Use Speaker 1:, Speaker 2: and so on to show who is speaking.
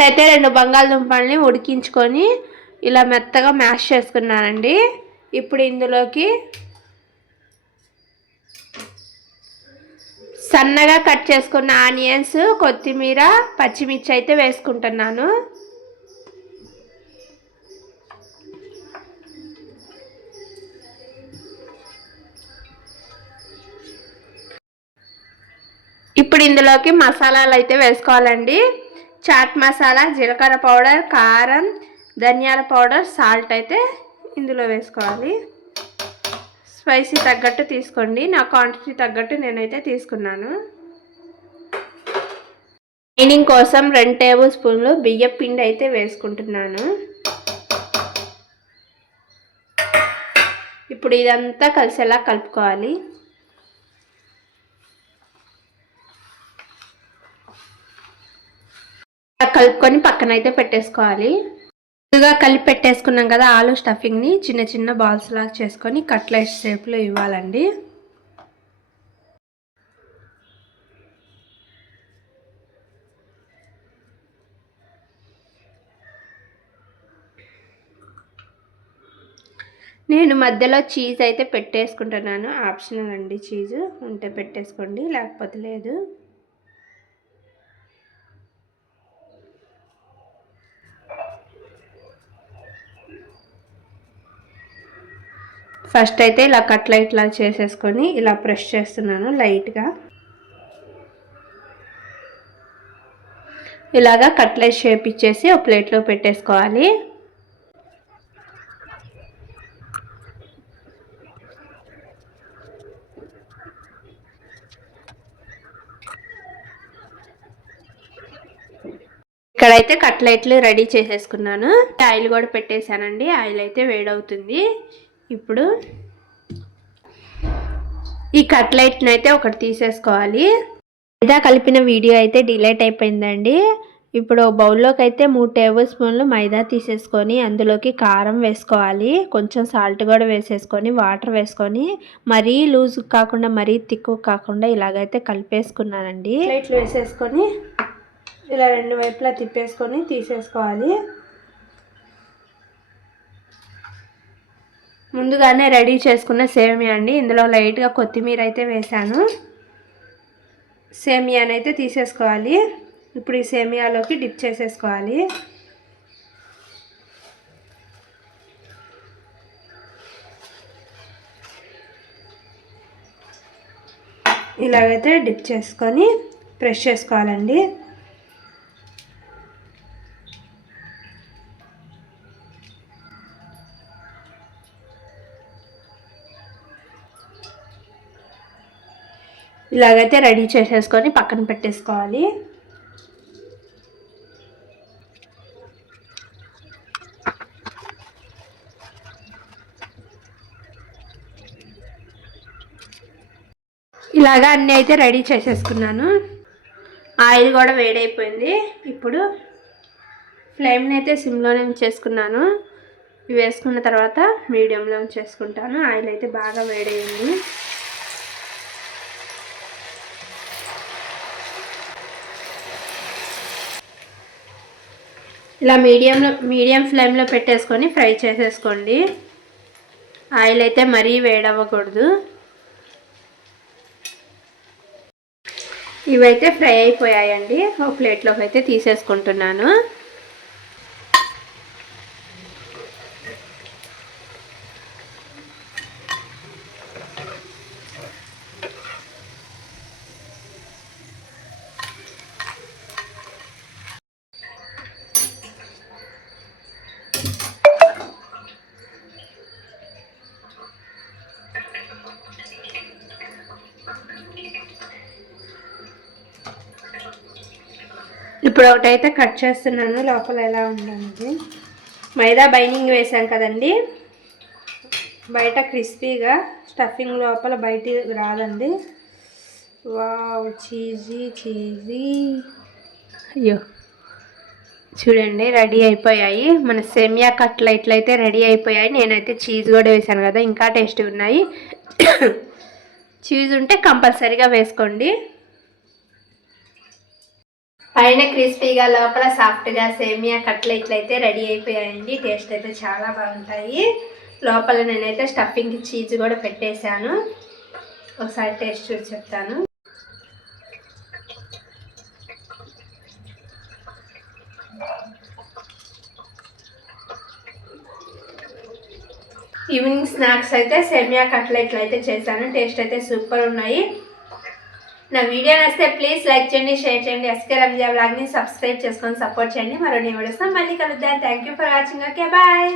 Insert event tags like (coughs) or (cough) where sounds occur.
Speaker 1: First అయితే రెండు బంగాళదుంపల్ని ఉడికించుకొని ఇలా మెత్తగా మ్యాష్ చేసుకున్నానండి. ఇప్పుడు ఇందులోకి సన్నగా కట్ చేసుకున్న ఆనియన్స్ కొత్తిమీర పచ్చిమిర్చి అయితే వేసుకుంటున్నాను. ఇప్పుడు ఇందులోకి మసాలాలు అయితే వేసుకోవాలండి. చాట్ మసాలా జీలకర్ర పౌడర్ కారం ధనియాల పౌడర్ సాల్ట్ అయితే ఇందులో వేసుకోవాలి. స్పైసీ తగ్గట్టు తీసుకోండి. నా క్వాంటిటీ తగ్గట్టు నేనైతే తీసుకున్నాను. లైనింగ్ కోసం రెండు టేబుల్ స్పూన్లు బియ్యం పిండి అయితే వేసుకుంటున్నాను. ఇప్పుడు ఇదంతా కలిసేలా కలుపుకోవాలి. కలుపుకొని పక్కన అయితే పెట్టేసుకోవాలి. ముందుగా కలిపి పెట్టేసుకున్నాం కదా ఆలు స్టఫింగ్ని చిన్న చిన్న బాల్స్ లాగా చేసుకొని కట్లెట్ షేప్లో ఇవ్వాలండి. నేను మధ్యలో చీజ్ అయితే పెట్టేసుకుంటున్నాను. ఆప్షనల్ అండి చీజ్. ఉంటే పెట్టేసుకోండి లేకపోతే లేదు. ఫస్ట్ అయితే ఇలా కట్లైట్ లాగా చేసేసుకొని ఇలా ప్రెస్ చేస్తున్నాను లైట్గా. ఇలాగా కట్లెట్ షేప్ ఇచ్చేసి ఒక ప్లేట్లో పెట్టేసుకోవాలి. ఇక్కడైతే కట్లెట్లు రెడీ చేసేసుకున్నాను. ఆయిల్ కూడా పెట్టేశానండి. ఆయిల్ అయితే వేడవుతుంది. ఇప్పుడు ఈ కట్లెట్ని అయితే ఒకటి తీసేసుకోవాలి. మైదా కలిపిన వీడియో అయితే డిలేట్ అయిపోయిందండి. ఇప్పుడు బౌల్లోకి అయితే మూడు టేబుల్ స్పూన్లు మైదా తీసేసుకొని అందులోకి కారం వేసుకోవాలి. కొంచెం సాల్ట్ కూడా వేసేసుకొని వాటర్ వేసుకొని మరీ లూజ్ కాకుండా మరీ తిక్కు కాకుండా ఇలాగైతే కలిపేసుకున్నానండి. ప్లేట్లు వేసేసుకొని ఇలా రెండు వైపులా తిప్పేసుకొని తీసేసుకోవాలి. ముందుగానే రెడీ చేసుకున్న సేమియా అండి. ఇందులో లైట్గా కొత్తిమీర అయితే వేసాను. సేమియాని అయితే తీసేసుకోవాలి. ఇప్పుడు ఈ సేమియాలోకి డిప్ చేసేసుకోవాలి. ఇలాగైతే డిప్ చేసుకొని ప్రెష్ చేసుకోవాలండి. ఇలాగైతే రెడీ చేసేసుకొని పక్కన పెట్టేసుకోవాలి. ఇలాగా అన్నీ అయితే రెడీ చేసేసుకున్నాను. ఆయిల్ కూడా వేడైపోయింది. ఇప్పుడు ఫ్లేమ్ని అయితే సిమ్లోనే ఉంచేసుకున్నాను. ఇవి వేసుకున్న తర్వాత మీడియంలో ఉంచేసుకుంటాను. ఆయిల్ అయితే బాగా వేడైంది. ఇలా మీడియంలో మీడియం ఫ్లేమ్లో పెట్టేసుకొని ఫ్రై చేసేసుకోండి. ఆయిల్ అయితే మరీ వేడవ్వకూడదు. ఇవైతే ఫ్రై అయిపోయాయండి. ఒక ప్లేట్లోకి అయితే తీసేసుకుంటున్నాను. ఇప్పుడు ఒకటైతే కట్ చేస్తున్నాను. లోపల ఎలా ఉండాలి మైదా బైనింగ్ వేసాం కదండి. బయట క్రిస్పీగా స్టఫింగ్ లోపల బయట రాదండి. Wow cheesy cheesy. అయ్యో. చూడండి రెడీ అయిపోయాయి. మన సెమియా కట్లు అయితే రెడీ అయిపోయాయి. నేనైతే చీజ్ కూడా వేసాను కదా ఇంకా టేస్టీ ఉన్నాయి. (coughs) చీజ్ ఉంటే కంపల్సరీగా వేసుకోండి. పైన క్రిస్పీగా లోపల సాఫ్ట్గా సేమియా కట్లెట్లు అయితే రెడీ అయిపోయాయండి. టేస్ట్ అయితే చాలా బాగుంటాయి. లోపల నేనైతే స్టఫింగ్ చీజ్ కూడా పెట్టేశాను. ఒకసారి టేస్ట్ చూసి చెప్తాను. ఈవినింగ్ స్నాక్స్ అయితే సేమియా కట్లెట్లు అయితే చేశాను. టేస్ట్ అయితే సూపర్ ఉన్నాయి. నా వీడియో నచ్చితే ప్లీజ్ లైక్ చేయండి షేర్ చేయండి ఎస్కే రంజా బ్లాగ్ని సబ్స్క్రైబ్ చేసుకొని సపోర్ట్ చేయండి. మరో నేను వీడియోస్ మళ్ళీ కలుద్దాం. Thank you for watching okay bye